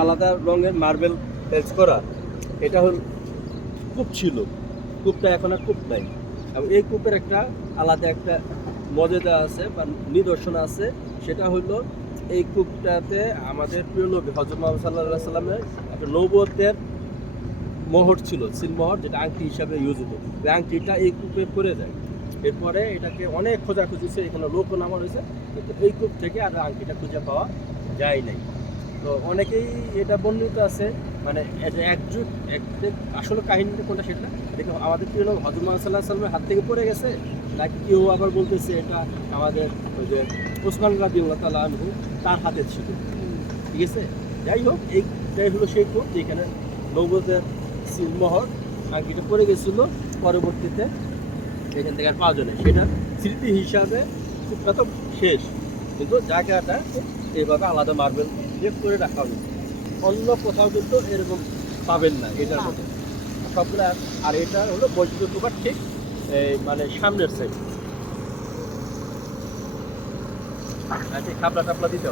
আলাদা রঙের marble page করা, এটা হল কূপ ছিল। কূপটা এখন আর কূপ নাই। এবং এই কূপের একটা আলাদা একটা মর্যাদা আছে বা নিদর্শন আছে, সেটা হলো এই কূপটাতে আমাদের প্রিয় নবী হজরত মোহাম্মদ সাল্লাহ সাল্লামের একটা নৌবতের মোহর ছিল সিলমোহর যেটা আংটি হিসাবে ইউজ হতো। ওই আংটিটা এই কূপে পড়ে যায়। এরপরে এটাকে অনেক খোঁজাখুঁজি এখানে লোকও নামা রয়েছে কিন্তু এই কূপ থেকে আর আংটিটা খুঁজে পাওয়া যায় নাই। তো অনেকেই এটা বর্ণিত আছে মানে একজুট এক আসলে কাহিনীটা কোনটা সেটা দেখো, আমাদের প্রিয় নবী হজরত সাল্লাহ সাল্লামের হাত থেকে পড়ে গেছে, নাকি কেউ আবার বলতেছে এটা আমাদের ওই যে ওসমান রাদিউল্লাহ তালা আনহু তার হাতে ছিল। ঠিক আছে? যাই হোক, এইটাই হলো সেই কূপ যেখানে নৌবতের সিলমোহর আংটিটা পড়ে গেছিল, পরবর্তীতে এখান থেকে আর পাওয়া যায় সেটা স্মৃতি হিসাবে কূপটা তো শেষ। কিন্তু জায়গাটা এইভাবে আলাদা মার্বেল। দিয়ে করে রাখা হবে অন্য কোথাও কিন্তু এরকম পাবেন না, এটার মতো। সবগুলো, আর এটা হলো বৈদ্যুতিক কুকার ঠিক, এই মানে সামনের সাইড খাবলা টাপলা দিতে হবে।